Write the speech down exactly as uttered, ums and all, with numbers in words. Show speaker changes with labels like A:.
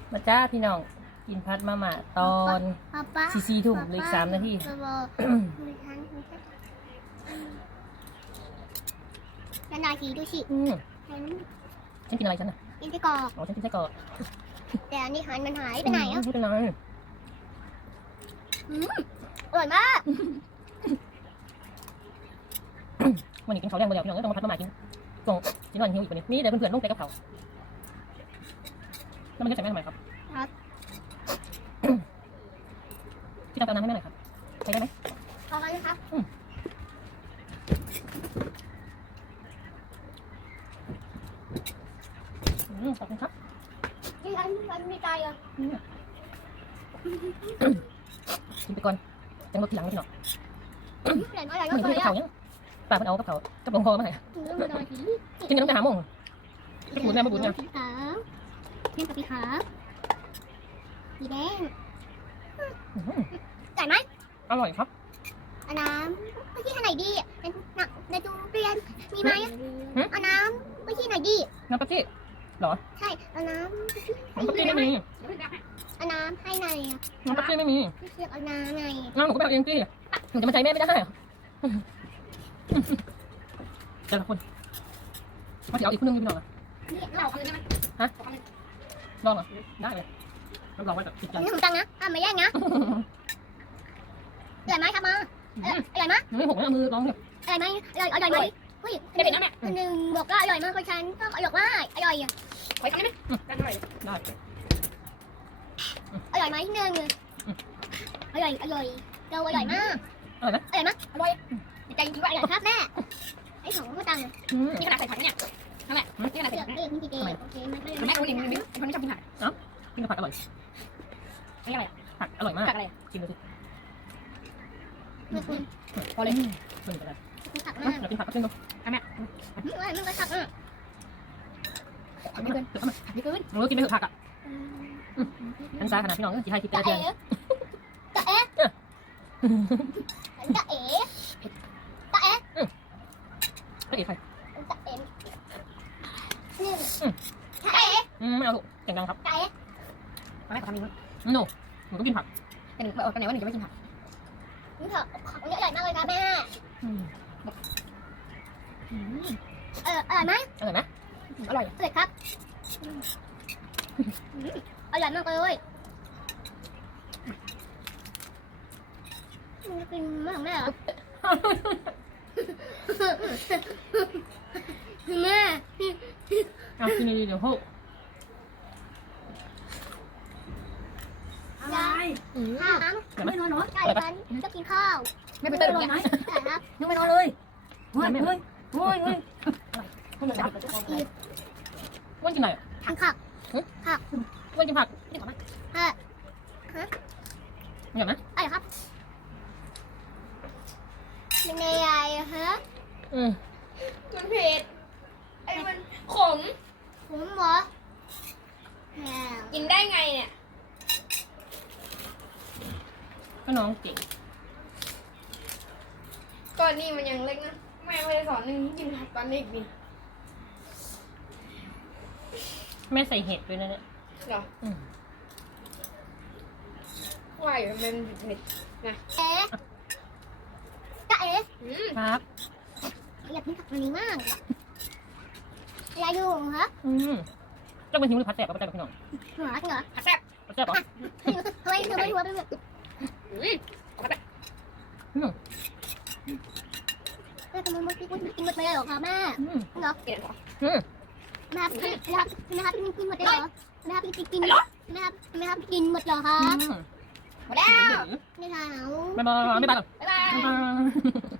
A: มาจ้าพี่น้องกินพัดมาม่าตอนสี่สี่ทุ่มเหลืออีกสามนาที
B: นันดาทีดูสิ
A: อืมฉันกินอะไรฉันน่ะ
B: กินไส้กรอก
A: อ๋อฉันกินไส้กรอก
B: แต่อันนี้หันมันหายไปไหนอ่ะ
A: ไม่เป็นไร
B: อืมอร่อยมาก
A: วันนี้กินข้าวแรงไปแล้วพี่น้องก็ต้องมาพัดมาม่ากินส่งกินวันหิวอีกวันนี้นี่เดี๋ยวเพื่อนๆลงไปกับเขาแล้วมันก็ใส่แม่ทำไมครับพี่ทำเอาน้ำให้แม่หน่อยครับใช้ได้ไหม
B: พอกันเลยครับ
A: อืมขอบคุณครับ
B: นี่อันนี้อันมีใจอ่ะ
A: กินไปก่อนจังรถทีหลังพี่น้อง
B: ใหญ่น้อยใหญ่น้
A: เหมื
B: อ
A: อย นที่เขาเนี่ยป้าเพิ่นเอากับเขากับหลวงพ่อมาให้กินกันตั้งแต่หาโมงจะบุญแม่มาบุญเนี่ย
B: สีขาวนี่กับสีขาวสีแดงใหญ่ไหม
A: อร่อยครับ
B: เอาน้ำไปที่ไหนดีในในตู้เรียนมีไหมเอาน้ำไปที่ไหนดี
A: น้ำปลาจี้หรอ
B: ใช่เอาน้ำ
A: น้ำปลาจี้ไม่มี
B: เอาน้ำให้ในอ่ะ
A: น้ำปลาจี้ไม่มี
B: พี่เชียเอาน้ำใน
A: น้ำหนูก็ไปเอาเองจี้หนูจะมาใช้แม่ไม่ได้เจอละคนมาเดี๋ยวเอาอีกคนนึงพี่น้องอ่ะ
B: นี่เราเอาได้ไหม
A: ฮะลองเหรอได้เลยรับรองว่าจะติดใจ
B: นี่ผมตังนะอ่ะไม่แย่งนะอร่อยไหมครับมาอร่อยไหม
A: ไม่หกนะมือลองเลย
B: อร่อยไหมอร่อยอร่อยไหมเฮ้ยไม่เป็นนะแม่คนหนึ่งบอกว่าอร่อยมากคนฉันก็อร่อยว่าอร่อยอ่ะไว้ทำได้ไหมได้
A: ได้
B: อร่อยไหมที่หนึ่งอร่อยอร่อยเราอร่อยมาก
A: อร่อยไหม
B: อร่อยไหมอร่อยใจจริงๆว่าอร่อยครับแม่ไอ้ของก็ตัง
A: นี่
B: ขนาดใส่ผักเนี่ยนั่นแหละนี่ขนาดใส่ผักเออนี่พี่เจโอเคไม่ไม่แม่รู้อย่างนี้คนไม่ชอบกินผัก
A: เนาะกินกับผักอร่อย
B: นี่อะไร
A: ผักอร่อยมาก
B: ผักอะไร
A: กินดูสิ
B: ไม่คุณ
A: พอเลยคุณเป็นอะไร
B: ผักมาก
A: เรากินผักก็กินดู
B: แม่ไม่ไม่ก็ผักอ่ะ
A: ไม่เกินเดี๋ยวมาไม่เกินเรากินไม่ถึงผักอ่ะอันซ้ายขนาดพี่น้องจีไฮทิพย์กระเทียม
B: กะเอ๊ะกะเอ๊ะกะเอ๊ะ
A: กะเอ๊ะใคร
B: กะเอ๊ะนี่กะเอ๊ะ
A: ไม่เอาลูกเก่งจังครับ
B: กะเอ๊ะ
A: แม่ขอทำนี้หนูหนูต้องกินผัก
B: แต่หนูบอกกันไหนว่าหนูจะไม่กินผักนี่เถอะผักมันอร่อยมากเลยนะแม่เอออร่อยไหม
A: อร่อยไหม
B: อร่อยอร่อยครับอร่อยมากเลยกินมากแม่เหรอแม่
A: เอากินดีๆเดี๋ยวหก
B: ยายข้าวไม่นอนเนาะไก่กันจะกินข้าว
A: ไม่ไปเต้นหรอ
B: ไหมครับ
A: ยังไม่นอนเลยเฮ้ยเฮ้ยเฮ้ยเฮ้ยวันกินไหน
B: กินผักผัก
A: วันกินผัก
B: กินผักฮะฮะ
A: อร่อยไหม
B: อร่อยครับเป็นไงยายฮะ
A: อืม
C: มันเผ็ดไอ้มันขม
B: ขมเหรอ
C: กินได้ไงเนี่ย
A: ก็น้องเก่ง
C: ก่อนนี่มันยังเล็กนะแม่ไม่ได้สอนนึงกินผักตอนเด็กดิ
A: แม่ใส่เห็ดด้วยนะเนี่ย
C: เหรอว่าอยู่มันเผ็ดนะ
B: เอ๊ะกะเอ๊ะ
A: ครับ
B: อยากกินผักนี้มากยายอยู่ฮะ
A: อืมเจ้าเป็นหิวหรือผัดแซ่บกับผัดแซ่บพี่น้อง
B: เหรอเหรอ
C: ผัดแซ่บ
A: ผัดแซ่บเหรอ
B: ทำไมทำไมหัวเป็นแบบ
C: อืมผัดแซ่บ
A: อืม
B: แม่ทำไมมันกินกินหมดเลยเหรอคะแม่เหรอ
C: กินเหรอ
A: อืม
B: แม่ครับแม่ครับแม่ครับกินกินหมดเลยเหรอแม่ครับกินกินแม่ครับแม่ครับกินหมดเหรอครับ
C: หมดแล้ว
B: ไม่ทานเอา
A: ไม่บายไม่บายหรอ
C: บ๊ายบาย
A: บ๊ายบาย